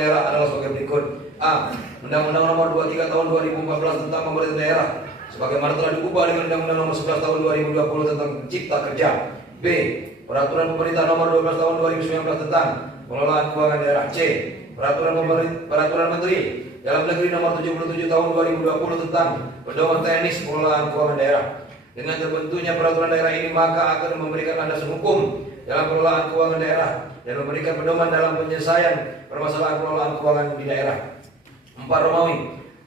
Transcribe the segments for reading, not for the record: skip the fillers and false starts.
daerah adalah sebagai berikut. A. Undang-Undang Nomor 23 Tahun 2014 tentang Pemerintah Daerah sebagaimana telah diubah dengan Undang-Undang Nomor 11 Tahun 2020 tentang Cipta Kerja. B. Peraturan Pemerintah Nomor 12 Tahun 2019 tentang Pengelolaan Keuangan Daerah. C. Peraturan Menteri Dalam Negeri Nomor 77 Tahun 2020 tentang Pedoman Teknis Pengelolaan Keuangan Daerah. Dengan terbentuknya peraturan daerah ini maka akan memberikan landasan hukum dalam pengelolaan keuangan daerah dan memberikan pedoman dalam penyelesaian permasalahan pengelolaan keuangan di daerah. 4. Romawi.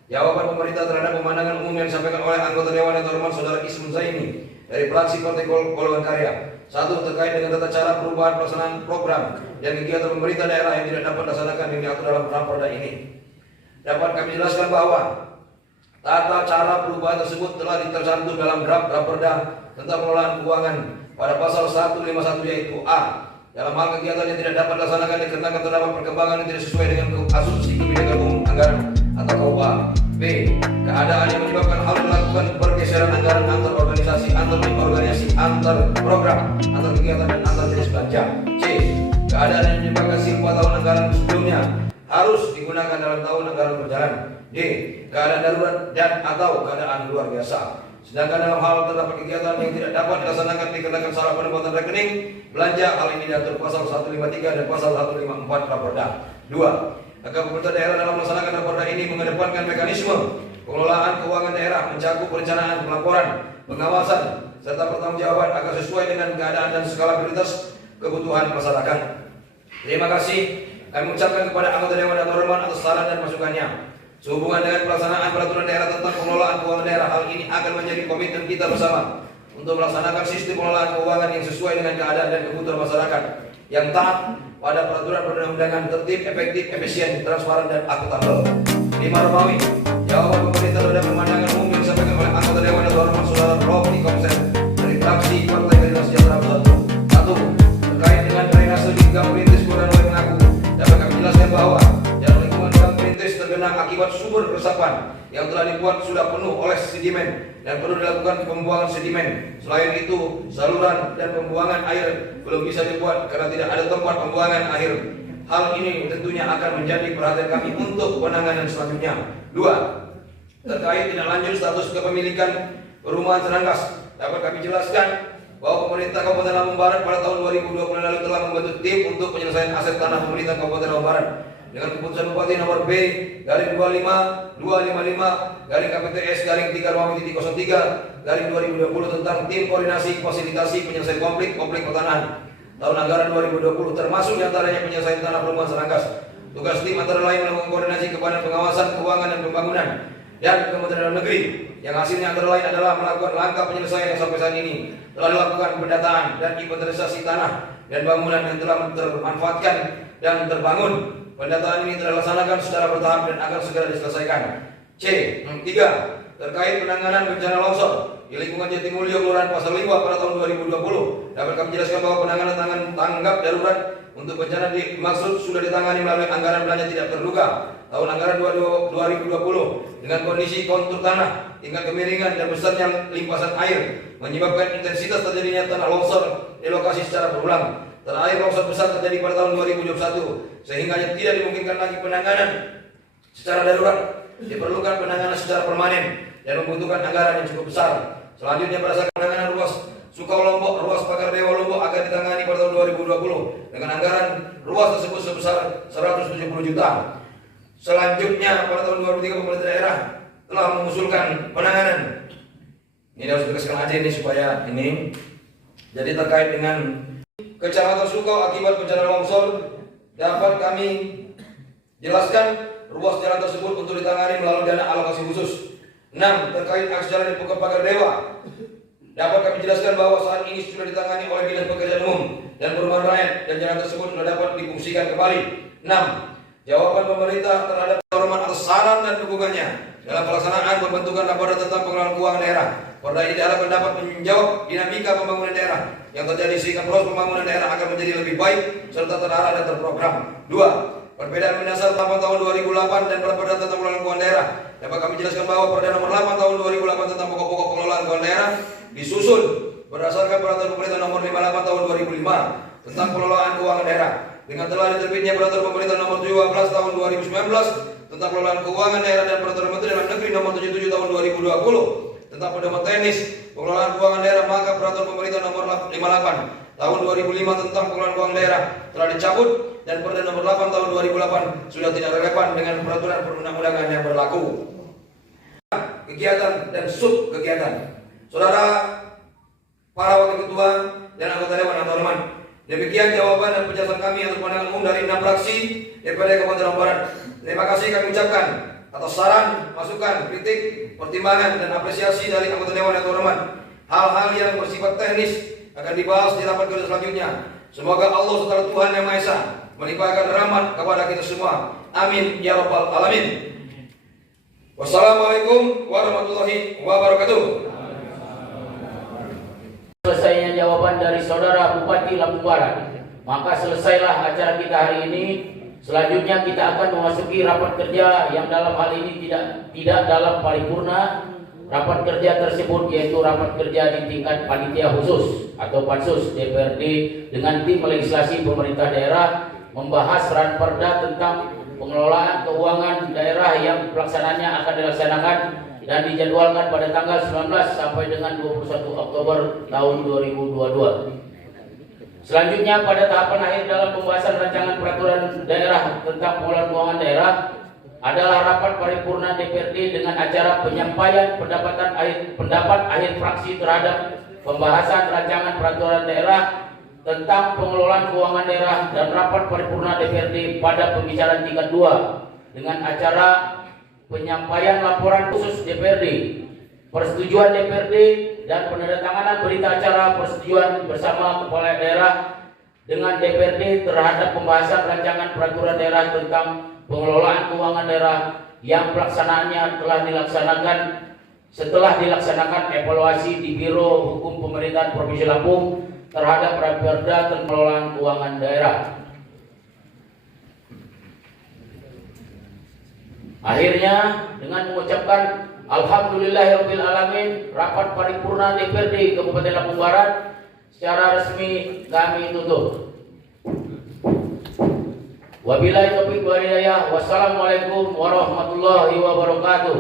Jawaban pemerintah terhadap pemandangan umum yang disampaikan oleh anggota Dewan yang terhormat Saudara Ismun Zaini dari fraksi Partai Golongan Karya. 1. Terkait dengan tata cara perubahan pelaksanaan program dan kegiatan pemerintah daerah yang tidak dapat dilaksanakan yang diatur dalam Raperda ini. Dapat kami jelaskan bahwa tata cara perubahan tersebut telah tercantum dalam draft Raperda tentang pengelolaan keuangan pada pasal 151 yaitu A. Dalam hal kegiatan yang tidak dapat dilaksanakan dikarenakan terdapat perkembangan yang tidak sesuai dengan asumsi kebijakan umum anggaran atau KUA. B. Keadaan yang menyebabkan hal melakukan pergeseran anggaran antar organisasi, antar program, antar kegiatan dan antar jenis belanja. C. Keadaan yang menyebabkan simpul tahun anggaran sebelumnya harus digunakan dalam tahun anggaran berjalan. D. Keadaan darurat dan atau keadaan luar biasa. Sedangkan dalam hal terdapat kegiatan yang tidak dapat dilaksanakan dikarenakan salah penempatan rekening belanja, hal ini diatur pasal 153 dan pasal 154 Raperda. 2. Agar pemerintah daerah dalam melaksanakan Raperda ini mengedepankan mekanisme pengelolaan keuangan daerah mencakup perencanaan, pelaporan, pengawasan, serta pertanggungjawaban agar sesuai dengan keadaan dan skala prioritas kebutuhan masyarakat. Terima kasih kami ucapkan kepada anggota Dewan yang terhormat atas saran dan masukannya. Sehubungan dengan pelaksanaan peraturan daerah tentang pengelolaan keuangan daerah, hal ini akan menjadi komitmen kita bersama untuk melaksanakan sistem pengelolaan keuangan yang sesuai dengan keadaan dan kebutuhan masyarakat yang taat pada peraturan perundang-undangan, tertib, efektif, efisien, transparan, dan akuntabel. 5. Romawi. Jawaban pemerintah terhadap pemandangan umum yang disampaikan oleh anggota Dewan yang terhormat Saudara Rofi Komsen dari fraksi Partai Keadilan Sejahtera Bersatu. 1. Terkait dengan drainase di Gang Perintis Kelurahan Waru Mengaku, dapat kami jelaskan bahwa jalan lingkungan Gang Perintis tergenang akibat sumber resapan yang telah dibuat sudah penuh oleh sedimen dan perlu dilakukan pembuangan sedimen. Selain itu, saluran dan pembuangan air belum bisa dibuat karena tidak ada tempat pembuangan air. Hal ini tentunya akan menjadi perhatian kami untuk penanganan selanjutnya. 2. Terkait tindak lanjut status kepemilikan perumahan Seranggas, dapat kami jelaskan bahwa pemerintah Kabupaten Lampung Barat pada tahun 2020 lalu telah membentuk tim untuk penyelesaian aset tanah pemerintah Kabupaten Lampung Barat dengan keputusan Bupati nomor B-25-255-KPTS-3-Romawi-03-2020 tentang tim koordinasi fasilitasi penyelesaian konflik pertanahan tahun anggaran 2020 termasuk diantaranya penyelesaian tanah perumahan Seranggas. Tugas tim antara lain melakukan koordinasi kepada pengawasan keuangan dan pembangunan dan Kementerian Dalam Negeri yang hasilnya antara lain adalah melakukan langkah penyelesaian yang sampai saat ini telah dilakukan pendataan dan inventarisasi tanah dan bangunan yang telah termanfaatkan dan terbangun. Pendataan ini telah dilaksanakan secara bertahap dan akan segera diselesaikan. C. 3. Terkait penanganan bencana longsor di lingkungan Jatimulyo, Kelurahan Pasar Liwa pada tahun 2020, dapat kami jelaskan bahwa penanganan tanggap darurat untuk bencana dimaksud sudah ditangani melalui anggaran belanja tidak terduga tahun anggaran 2020 dengan kondisi kontur tanah, tingkat kemiringan dan besarnya limpasan air menyebabkan intensitas terjadinya tanah longsor di lokasi secara berulang. Terakhir longsor besar terjadi pada tahun 2021 sehingga tidak dimungkinkan lagi penanganan secara darurat. Diperlukan penanganan secara permanen dan membutuhkan anggaran yang cukup besar. Selanjutnya berdasarkan penanganan ruas Sukau Lombok, ruas Pagar Dewa Lombok akan ditangani pada tahun 2020 dengan anggaran ruas tersebut sebesar 170 juta. Selanjutnya pada tahun 2003 pemerintah daerah telah mengusulkan penanganan. Ini harus ditegaskan aja ini supaya ini. Jadi terkait dengan Kecamatan Sukau akibat bencana longsor, dapat kami jelaskan ruas jalan tersebut untuk ditangani melalui dana alokasi khusus. 6. Terkait akses jalan di Pagar Dewa, dapat kami jelaskan bahwa saat ini sudah ditangani oleh Dinas Pekerjaan Umum dan Perumahan Rakyat dan jalan tersebut sudah dapat difungsikan kembali. 6. Jawaban pemerintah terhadap terhormat atas saran dan dukungannya dalam pelaksanaan pembentukan Raperda tentang pengelolaan keuangan daerah. Perda ini diharapkan dapat menjawab dinamika pembangunan daerah yang terjadi sehingga proses pembangunan daerah akan menjadi lebih baik serta terarah dan terprogram. 2. Perbedaan mendasar 8 tahun 2008 dan Perda tentang pengelolaan keuangan daerah, dapat kami jelaskan bahwa Perda nomor 8 tahun 2008 tentang pokok-pokok pengelolaan keuangan daerah disusun berdasarkan peraturan pemerintah nomor 58 tahun 2005 tentang pengelolaan keuangan daerah. Dengan telah diterbitnya Peraturan Pemerintah Nomor 17 Tahun 2019 tentang pengelolaan keuangan daerah dan Peraturan Menteri Dalam Negeri Nomor 77 Tahun 2020 tentang pedoman teknis pengelolaan keuangan daerah, maka Peraturan Pemerintah Nomor 58 Tahun 2005 tentang pengelolaan keuangan daerah telah dicabut dan Perda Nomor 8 Tahun 2008 sudah tidak relevan dengan peraturan perundang-undangan yang berlaku. Kegiatan dan sub kegiatan. Saudara para wakil ketua dan anggota dewan yang terhormat, demikian jawaban dan penjelasan kami atas pandangan umum dari 6 fraksi DPRD Kabupaten Barat. Terima kasih kami ucapkan atas saran, masukan, kritik, pertimbangan dan apresiasi dari anggota dewan yang terhormat. Hal-hal yang bersifat teknis akan dibahas di rapat kerja selanjutnya. Semoga Allah Subhanahu Tuhan Yang Maha Esa melimpahkan rahmat kepada kita semua. Amin ya rabbal alamin. Wassalamualaikum warahmatullahi wabarakatuh. Selesainya jawaban dari Saudara Bupati Lampung Barat, maka selesailah acara kita hari ini. Selanjutnya kita akan memasuki rapat kerja yang dalam hal ini tidak dalam paripurna. Rapat kerja tersebut yaitu rapat kerja di tingkat panitia khusus atau pansus DPRD dengan tim legislasi pemerintah daerah membahas ranperda tentang pengelolaan keuangan daerah yang pelaksanaannya akan dilaksanakan dan dijadwalkan pada tanggal 19 sampai dengan 21 Oktober tahun 2022. Selanjutnya pada tahapan akhir dalam pembahasan rancangan peraturan daerah tentang pengelolaan keuangan daerah adalah rapat paripurna DPRD dengan acara penyampaian pendapat akhir fraksi terhadap pembahasan rancangan peraturan daerah tentang pengelolaan keuangan daerah dan rapat paripurna DPRD pada pembicaraan tingkat 2 dengan acara penyampaian laporan khusus DPRD, persetujuan DPRD dan penandatanganan berita acara persetujuan bersama kepala daerah dengan DPRD terhadap pembahasan rancangan peraturan daerah tentang pengelolaan keuangan daerah yang pelaksanaannya telah dilaksanakan setelah dilaksanakan evaluasi di Biro Hukum Pemerintahan Provinsi Lampung terhadap Perda tentang pengelolaan keuangan daerah. Akhirnya dengan mengucapkan Alhamdulillahirabbil alamin, rapat paripurna DPRD Kabupaten Lampung Barat secara resmi kami tutup. Wabillahi taufiq wal hidayah. Wassalamualaikum warahmatullahi wabarakatuh.